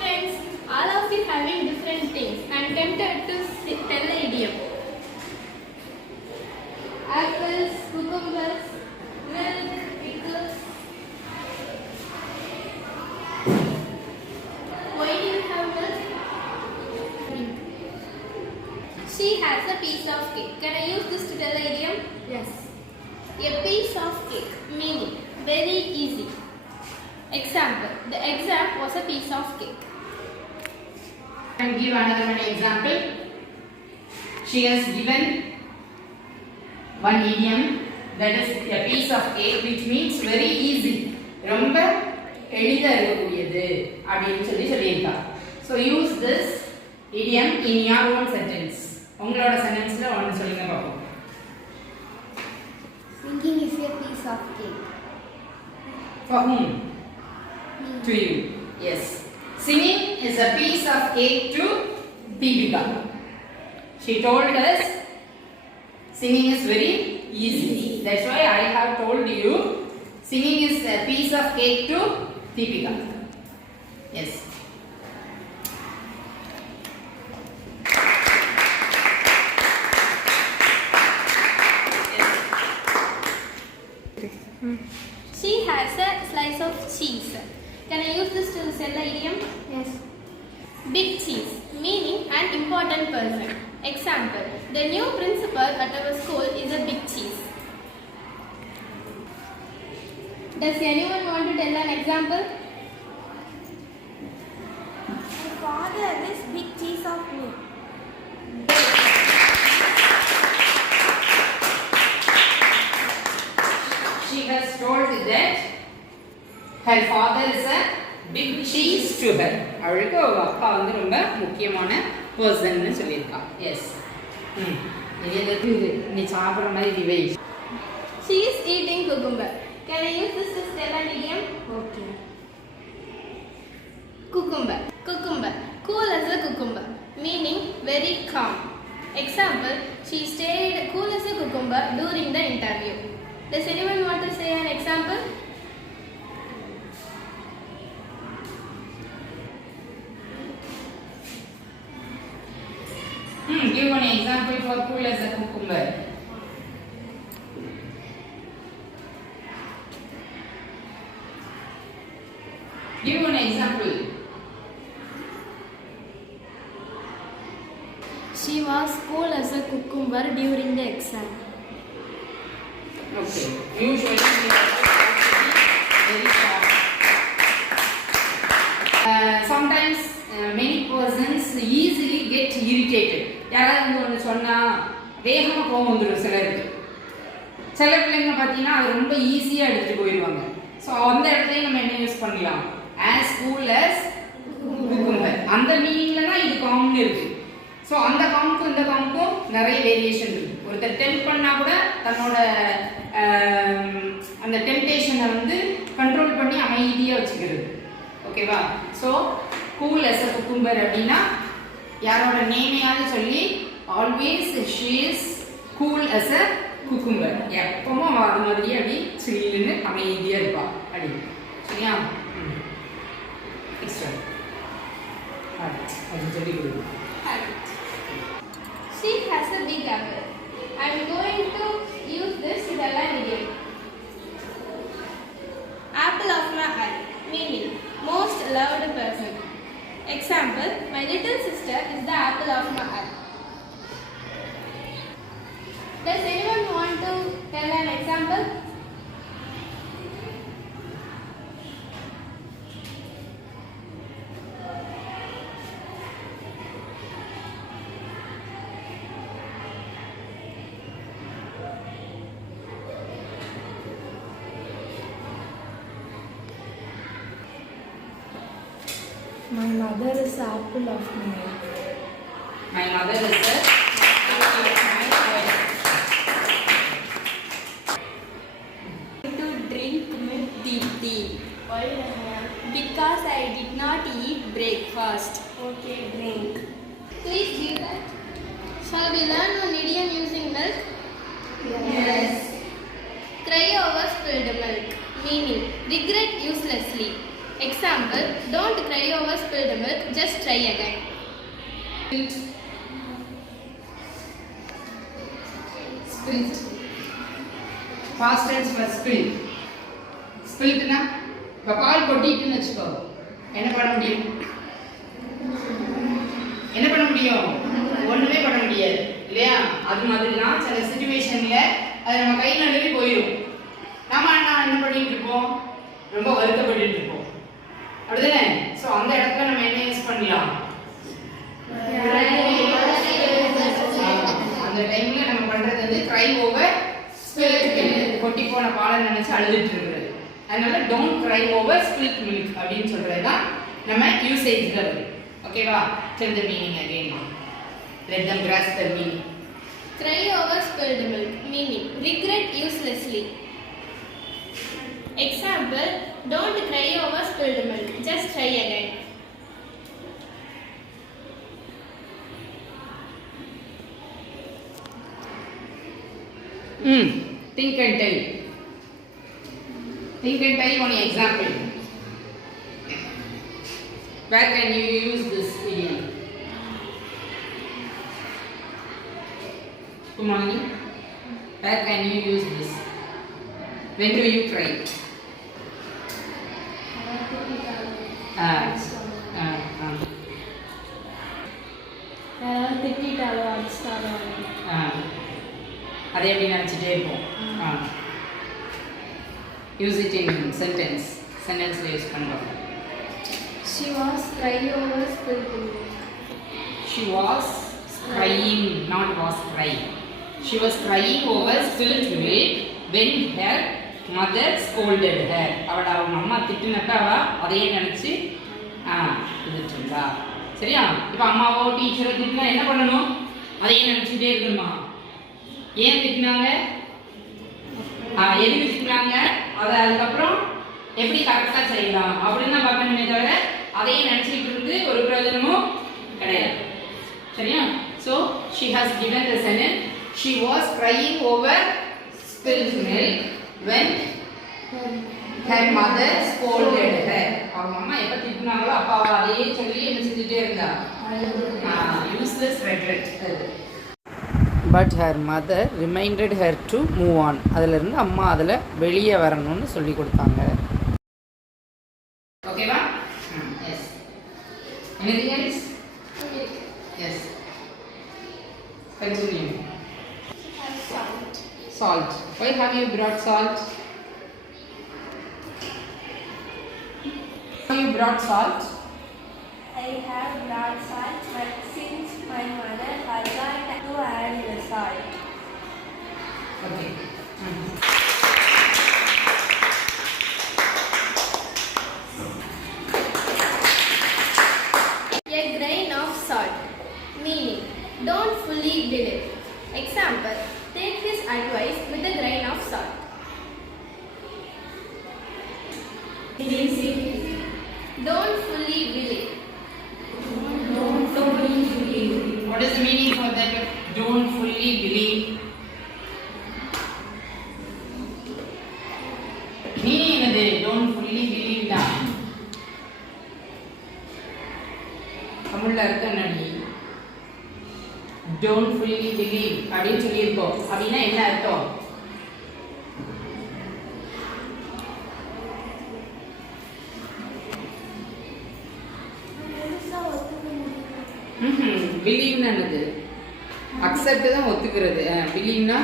friends, all of you having different things. I am tempted to tell the idiom. Apples, cucumbers, milk, pickles. Why do you have milk? She has a piece of cake. Can I use this to tell the idiom? Yes. A piece of cake, meaning very easy. Example, the exam was a piece of cake. I will give another one example. She has given one idiom, that is a piece of cake, which means very easy. ரொம்ப எளிதா இருக்கக்கூடியது அப்படினு சொல்லியிருக்கா. So use this idiom in your own sentence. உங்களோட சென்டென்ஸ்ல ஒன்னு சொல்லுங்க பாப்போம். Singing is a piece of cake. For whom? To you. Yes. Singing is a piece of cake to Deepika. She told us singing is very easy. That's why I have told you singing is a piece of cake to Deepika. Yes. She has a slice of cheese. Can I use this to tell the idiom? Yes. Big cheese, meaning an important person. Example, the new principal at our school is a big cheese. Does anyone want to tell an example? My father is big cheese of me. She has told that her father is a big cheese to her. அவளுக்கு அப்பா வந்து ரொம்ப முக்கியமான பர்சன்னு சொல்லியிருக்கா. எஸ். நீ சாப்பிட்ற மாதிரி டிவை. She is eating cucumber. Can I use this to tell an idiom? Okay. Cucumber. Cucumber. Cool as a cucumber, meaning very calm. Example, she stayed cool as a cucumber during the interview. Does anyone want to say an example? Give one example for cool as a cucumber. Give one example. She was cool as a cucumber during the exam. Okay. Usually we are very sharp. Sometimes many persons easily get irritated. யாராவது ஒன்று சொன்னா வேகமாக கோவம் வந்துடும் சிலருக்கு. சில பிள்ளைங்க பார்த்தீங்கன்னா அது ரொம்ப ஈஸியாக எடுத்துட்டு போயிடுவாங்க. ஸோ அந்த இடத்துலையும் நம்ம என்ன யூஸ் பண்ணலாம்? as cool as cucumber. அந்த மீனிங்ல தான் இது காமன் இருக்கு. ஸோ அந்த காமுக்கும் இந்த காமுக்கும் நிறைய வேரியேஷன் இருக்கு. ஒருத்தர் டெம்ப் பண்ணா கூட தன்னோட அந்த டெம்டேஷனை வந்து கண்ட்ரோல் பண்ணி அமைதியாக வச்சுக்கிறது. ஓகேவா? So cool as a cucumber அப்படின்னா யாரோட நேமையாவது சொல்லி always she is cool as a cucumber. எப்பவும் அது மாதிரி அப்படி சில்லுன்னு அமைதியாக இருப்பா அப்படி. சரியா? எக்ஸ்ட்ரா அது சொல்லி கொடுக்கும். She has a big apple. I am going to use this to tell an idiom. Apple of my eye, meaning most loved person. Example, my little sister is the apple of my eye. Does anyone want to tell an example? My mother is the apple of my eye. My mother is the apple of my eye. To drink milk tea. Why? Because I did not eat breakfast. Okay, drink. Please do that. Shall we learn one idiom using milk? Yes. Cry over spilled milk, meaning regret uselessly. Example, don't cry over spilled milk, just try again. Spilt. Past tense for spilled. Spilledனா இப்போ பால் கொட்டிட்டுன்னு வச்சுக்கோ என்ன பண்ண முடியும்? என்ன பண்ண முடியும்? ஒண்ணுமே பண்ண முடியாது இல்லையா? அது மாதிரி தான் சில சிச்சுவேஷன்ல அது நம்ம கை நழுவி போயிடும். நாம என்ன பண்ணிட்டு இருப்போம்? ரொம்ப வருத்தப்பட்டு இருப்போம். அப்படிதானே? ஸோ அந்த இடத்துல நம்ம என்ன யூஸ் பண்ணலாம்? அந்த டைம்ல நம்ம பண்றது வந்து cry over spilled milk. கொட்டி போன பாலை நினைச்சு அழுதுட்டு இருக்கிறது. அதனால don't cry over spilled milk அப்படின்னு சொல்றது தான் நம்ம யூசேஜ்ல வருது. ஓகேவா? Tell the meaning again. Let them grasp the meaning. Cry over spilled milk, meaning regret uselessly. Example, don't cry over spilled milk, just try again. Think and tell. Think and tell one example. Where can you use this idiom? Good morning. Where can you use this? When do you cry? யாராவது திட்டாலோ அடிச்சிட்டாலோ அதே எப்படி நினச்சிட்டே இருப்போம். Use it in சென்டென்ஸில் யூஸ் பண்ணுறோம். She was crying over spilled milk. She was crying, not was crying. She was crying over spilled milk when her mother scolded her. அவங்க அம்மா திட்டினப்ப அவ அதையே நினச்சி இதுட்டு இருந்தா. சரியா? இப்போ அம்மாவோ டீச்சரோ திட்டினா என்ன பண்ணணும்? அதையே நினச்சிட்டே இருக்கணுமா? ஏன் திட்டினாங்க? எதுக்கு திட்டினாங்க? அதை அதுக்கப்புறம் எப்படி கரெக்டாக செய்யலாம் அப்படின்னு தான் பார்க்கணுமே தவிர அதையே நினச்சிட்டு இருந்து ஒரு பிரயோஜனமும் கிடையாது. சரியா? So she has given the sentence. She was crying over spilled milk when her mother scolded her. அவங்க அம்மா எப்போ திட்டினாங்களோ அப்போ அவள் அதையே சொல்லி என்ன செஞ்சுட்டே இருந்தா? Useless regret. But her mother reminded her to move on. அதிலிருந்து அம்மா அதில் வெளியே வரணும்னு சொல்லி கொடுத்தாங்க. ஓகேவா? S. Anything else? Yes. Continue. Salt. Salt. Why have you brought salt? Why you brought salt? I have brought salt, but since my mother forgot to add the salt. Okay. A grain of salt, meaning don't fully believe. Example, take his advice with a grain of salt. Don't fully believe. What is the meaning for that? Don't fully believe. Meaning என்னது? Don't fully believe தான். தமிழ்ல அர்த்தம் என்னடி? Don't fully believe அப்படின்னு சொல்லியிருக்கோம். அப்படின்னா என்ன அர்த்தம்? பிலீவ்னா என்னது? அக்செப்ட் தான் ஒத்துக்கிறது. பிலீவ்னா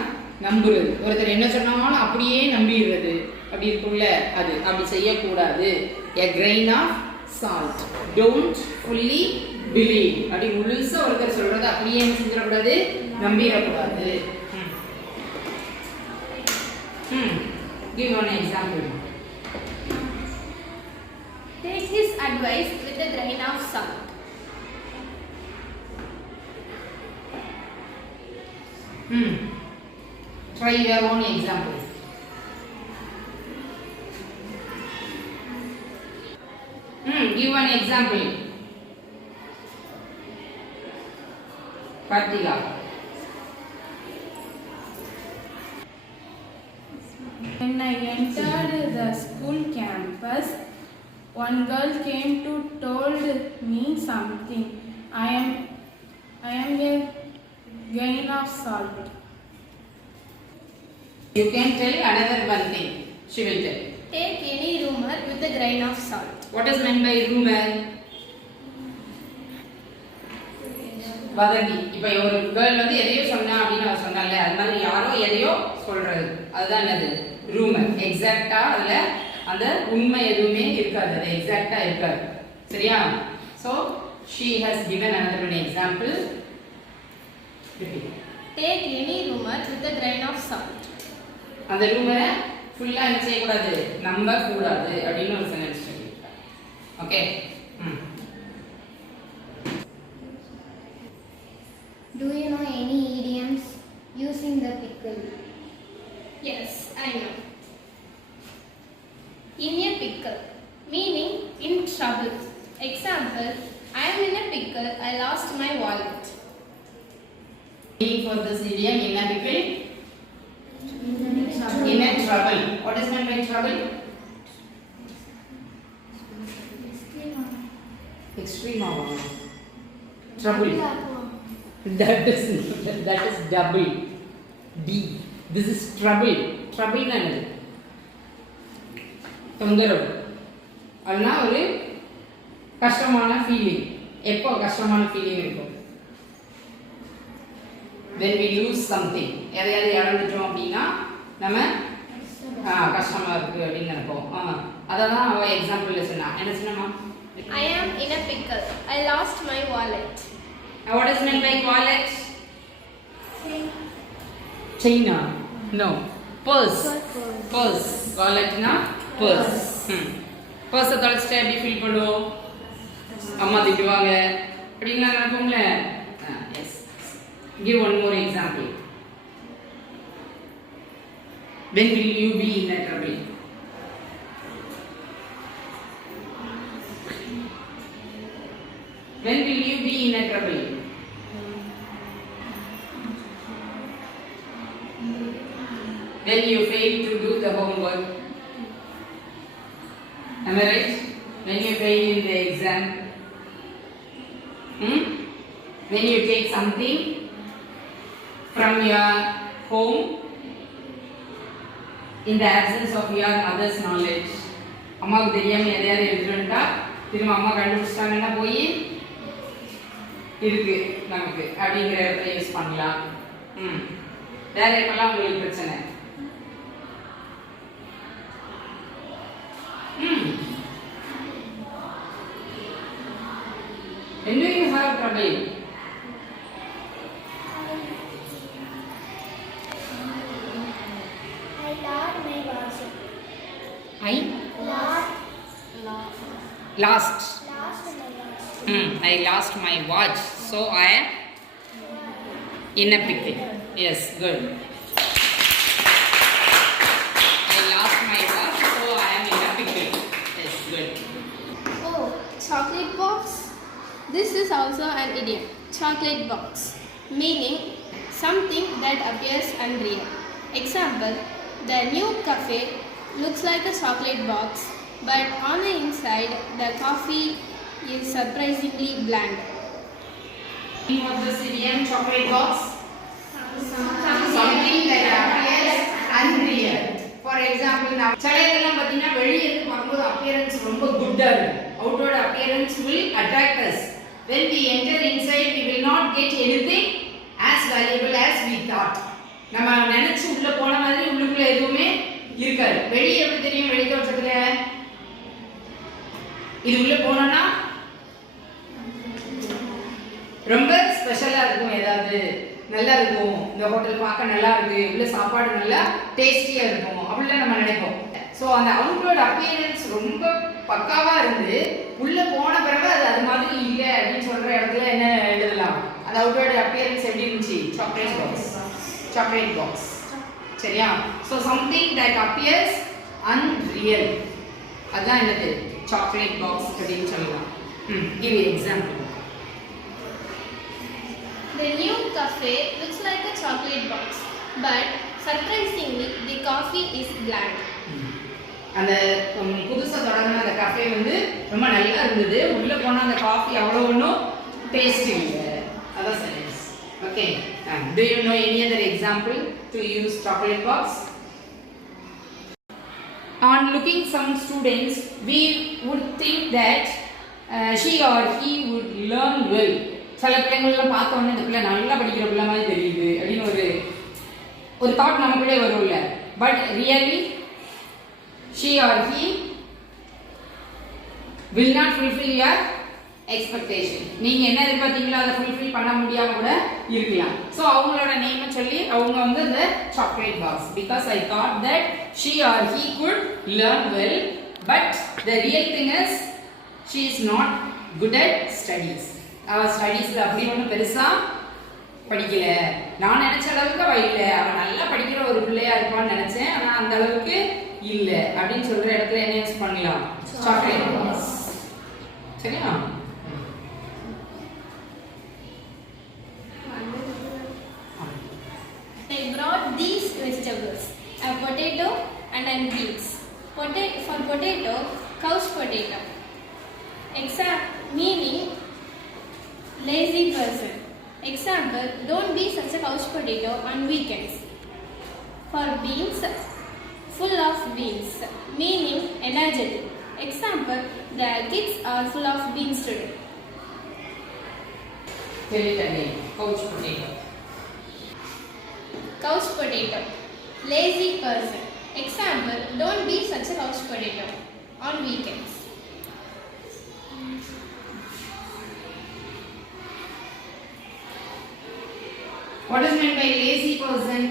நம்புறது. ஒருத்தர் என்ன சொன்னாலும் அப்படியே நம்பிடுறது. அப்படி இருக்கும்ல, அது அப்படி செய்யக்கூடாது. A grain of salt. Don't fully believe. அப்படி முழுசா ஒருத்தர் சொல்றது அப்படியே என்ன செஞ்சிடக்கூடாது? நம்பிடக்கூடாது. Give one example. Take his advice with a grain of salt. Try your own example. Give one example. Kartika. When I entered the school campus, one girl came to told me something. I am a grain of salt. You can tell another one thing. She will tell. Take any rumor with a grain of salt. What is meant by rumor? வதந்தி. இப்போ ஒரு கேர்ள் வந்து எதையோ சொன்னா அப்படின்னு அவ சொன்னால அது மாதிரி யாரோ எதையோ சொல்றது அதுதான் என்னது ரூமர். எக்ஸாக்டா அதுல அந்த உண்மை எதுவுமே இருக்காது, அது எக்ஸாக்டா இருக்காது. சரியா? So she has given another one example. Repeat. Take any rumor with a grain of salt. அந்த ரூமரை ஃபுல்லா என்ன செய்யக்கூடாது, நம்ப கூடாது அப்படின்னு ஒரு சென்டென்ஸ் சொல்லியிருக்காங்க. Okay. Do you know any idioms using the pickle? Yes, I know. In a pickle, meaning in trouble. Example, I am in a pickle, I lost my wallet. Meaning for this idiom, in a pickle, in a trouble. What is meant by trouble? Extreme trouble. That is double. D. This is trouble. Trouble na என்னது? தொந்தரவு. அதுனா ஒரு கஷ்டமான ஃபீலிங். எப்போ கஷ்டமான ஃபீலிங் இருக்கும்? When we lose something. எதையாவது இழந்துட்டோம் அப்படின்னா நம்ம கஷ்டமா இருக்கு அப்படின்னு நினைப்போம். அதான் அவ எக்ஸாம்பிள்ல சொன்னா. என்ன சொன்னமா? I am in a pickle, I lost my wallet. Now what is meant by wallet? Chaina. No. Purse. Purse. Wallet na purse. Purse தொலைச்சிட்டு எப்படி ஃபீல் பண்ணுவோம்? அம்மா திட்டுவாங்க அப்படின்லாம் நினைப்போம்ல. Yes. Give one more example. When will you be in a trouble? When will you be in a trouble? When you fail to do the homework. Am I right? When you fail in the exam. When you take something from your home in the absence of your mother's knowledge. அம்மாவுக்கு தெரியாம எதையாவது எழுதுறா திரும்ப அம்மா கண்டுபிடிச்சிட்டாங்கன்னா போய் இருக்கு நமக்கு அப்படிங்கிற இடத்துல யூஸ் பண்ணலாம். வேற எப்பெல்லாம் உங்களுக்கு பிரச்சனை? When do you have trouble? I lost my watch. Lost. Lost my watch. I lost my watch, so I am in a pickle. Yes, good. I lost my watch, so I am in a pickle. Yes, good. Oh, chocolate box? This is also an idiom. Chocolate box, meaning something that appears unreal. Example, the new cafe looks like a chocolate box, but on the inside, the coffee is surprisingly bland. Name of the idiom chocolate box? Something that appears unreal. For example, now சில இதெல்லாம் பார்த்தீங்கன்னா வெளியே இருந்து பார்க்கும்போது appearance ரொம்ப குட்டா இருக்கும். Outward appearance will attract us. When we enter inside, we will not get anything as valuable as we thought. நம்ம நினைச்சு உள்ள போன மாதிரி உள்ளுக்குள்ள எதுவுமே இருக்காது. வெளியே எப்படி தெரியும்? வெளி தோற்றத்துல இது உள்ள போனோம்னா ரொம்ப ஸ்பெஷலா இருக்கும், ஏதாவது நல்லா இருக்கும், இந்த ஹோட்டல் பார்க்க நல்லா இருக்கு, உள்ள சாப்பாடு நல்லா டேஸ்டியா இருக்கும் அப்படிலாம் நம்ம நினைப்போம். ஸோ அந்த அவுட்வர்ட் அப்பியரன்ஸ் ரொம்ப பக்காவா இருந்து உள்ள போன பிறகு அது மாதிரி இல்லை அப்படின்னு சொல்ற இடத்துல என்ன எழுதலாம்? அந்த அவுட்வர்ட் அப்பியரன்ஸ் எப்படி இருந்துச்சு? Chocolate box. Chocolate box. சரியா? So something that appears unreal, அதுதான் என்னது? சாக்லேட் பாக்ஸ் அப்படின்னு சொல்லலாம். Give example. The new cafe looks like a chocolate box, but surprisingly, the coffee is bland. அந்த புதுசாக தொடங்கின அந்த கஃபே வந்து ரொம்ப நல்லா இருந்தது. உள்ளே போனால் அந்த காஃபி அவ்வளோ ஒன்றும் டேஸ்ட் இல்லை. அதான் sentence. Okay. Do you know any other example to use chocolate box? On looking some students, we would think that she or he would learn well. சில பிள்ளைங்கள்லாம் பார்த்தோன்னே இந்த பிள்ளை நல்லா படிக்கிற பிள்ளை மாதிரி தெரியுது அப்படின்னு ஒரு தாட் நமக்குள்ளே வரும்ல. But really she or he will not fulfill your expectation. நீங்க என்ன எதிர்பார்த்தீங்களோ அதை fulfill பண்ண முடியாம கூட இருக்கலாம். ஸோ அவங்களோட நேமை சொல்லி அவங்க வந்து இந்த chocolate box, because I thought that she or he could learn well, but the real thing is she is not good at studies. அவ ஸ்டடீஸ்ல அப்படி ஒன்றும் பெருசா படிக்கல. நான் நினைச்ச அளவுக்கு அவ இல்லை. அவ நல்லா படிக்கிற ஒரு பிள்ளையா இருப்பான்னு நினைச்சேன், ஆனா அந்த அளவுக்கு இல்லை அப்படின்னு சொல்ற இடத்துல என்ன யூஸ் பண்ணலாம்? Chocolate box. சரியா? I brought these vegetables, a potato and a beans. For potato, couch potato. Meaning lazy person. Example, don't be such a couch potato on weekends. For beans, full of beans. Meaning energetic. Example, the kids are full of beans today. Tell it again. Couch potato. Couch potato, lazy person. Example, don't be such a couch potato on weekends. What is meant by lazy person?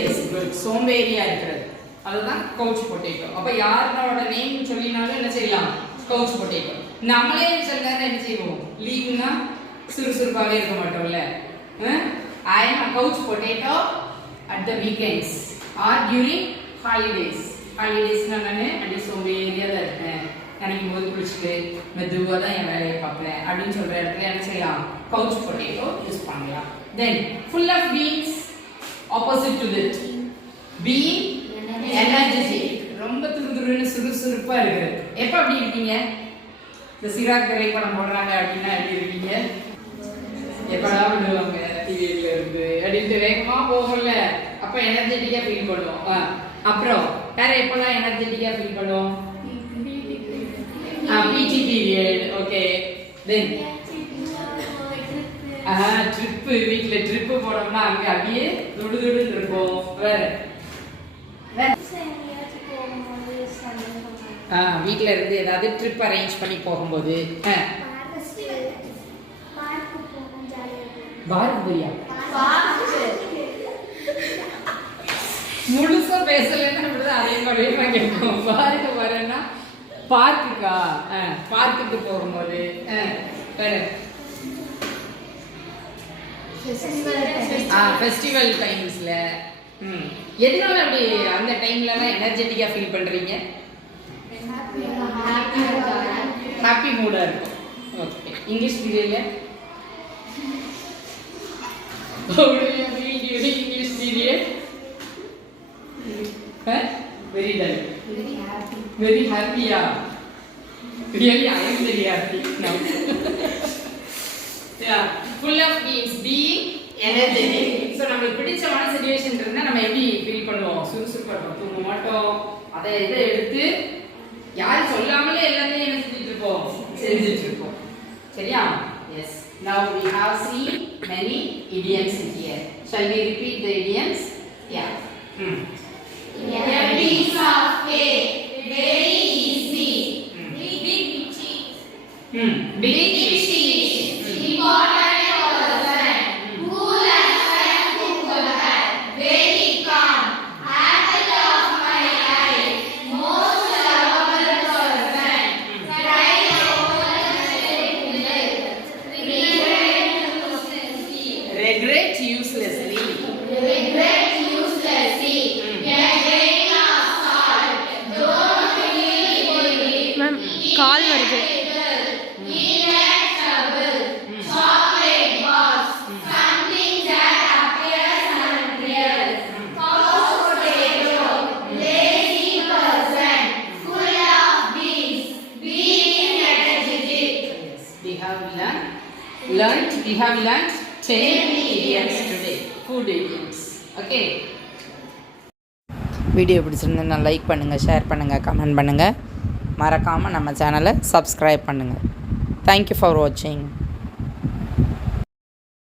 Yes, good. சோம்பேறியா இருக்கிறது. அதுதான் couch potato. அப்ப யாரோட நேம் சொல்லினாலும் என்ன செய்யலாம்? Couch potato. நம்மளே சில நேரம் என்ன செய்வோம்? லீவுனா சுறுசுறுப்பாகவே இருக்க மாட்டோம்ல. I am a couch potato at the weekends or during holidays. Holidaysனா நானே அப்படி சோம்பேறியா தான் இருப்பேன். நினைக்கும் போது குளிச்சுட்டு மெதுவாக தான் என் வேலையை பார்ப்பேன் அப்படின்னு சொல்ற இடத்துல என்ன செய்யலாம்? கவுச் பொட்டேட்டோ யூஸ் பண்ணலாம். Then full of beans, opposite to that. Being energetic. ரொம்ப துருதுருன்னு சுறுசுறுப்பா இருக்குது. எப்போ அப்படி இருக்கீங்க? இந்த சிராக் திரைப்படம் போடுறாங்க அப்படின்னா எப்படி இருக்கீங்க? எப்படா விடுவாங்க டிவியில இருந்து அப்படின்ட்டு வேகமா போகும்ல, அப்ப எனர்ஜெட்டிக்கா ஃபீல் பண்ணுவோம். அப்புறம் வேற எப்பெல்லாம் எனர்ஜெட்டிக்கா ஃபீல் பண்ணுவோம்? PT period. ஓகே. தென் ட்ரிப், வீட்ல ட்ரிப் போனோம்னா அங்க அப்படியே துடுதுடுன்னு இருக்கும். வேற வீட்ல இருந்து ஏதாவது ட்ரிப் அரேஞ்ச் பண்ணி போகும்போது பாரதியா முழுசா பேசலன்னா அப்படிதான் அதே மாதிரியே கேட்போம். பாருங்க வரேன்னா பார்க்குக்கா, பார்க்குக்கு போகும்போது வேற ஃபெஸ்டிவல் டைம்ஸ்ல. எதனால அப்படி அந்த டைம்லலாம் எனர்ஜெட்டிக்கா ஃபீல் பண்றீங்க? ஹாப்பி மூடா இருக்கும். ஓகே. இங்கிலீஷ் பீரியட்ல how do you feel during English period? Very dull. Very happy. Yeah. Really, I am very happy now. Yeah. Full of beans. Being energetic. So நமக்கு பிடிச்சமான சிச்சுவேஷன் இருந்தா நம்ம எப்படி ஃபீல் பண்ணுவோம்? சுறுசுறுப்பா இருப்போம். தூங்க மாட்டோம். அதை இதை எடுத்து யார் சொல்லாமலே எல்லாத்தையும் என்ன செஞ்சுட்டு இருப்போம்? செஞ்சுட்டு இருப்போம். சரியா? Yes. Now we have seen many idioms in here. Shall we repeat the idioms? Yeah. A piece of cake, very easy. Big cheese. Big cheese. Important person. Cool as a cucumber. Very calm. Apple of my eye. Most lovable person. Cry over regret uselessly. Regret uselessly. A grain of salt. Don't feel it. Ma'am, call வருது. Inevitable. Chocolate. We have learnt 10 idioms today. Food idioms. Okay. Video பிடிச்சிருந்தா லைக் பண்ணுங்கள், ஷேர் பண்ணுங்கள், கமெண்ட் பண்ணுங்கள். மறக்காமல் நம்ம சேனலை சப்ஸ்கிரைப் பண்ணுங்கள். Thank you for வாட்சிங்.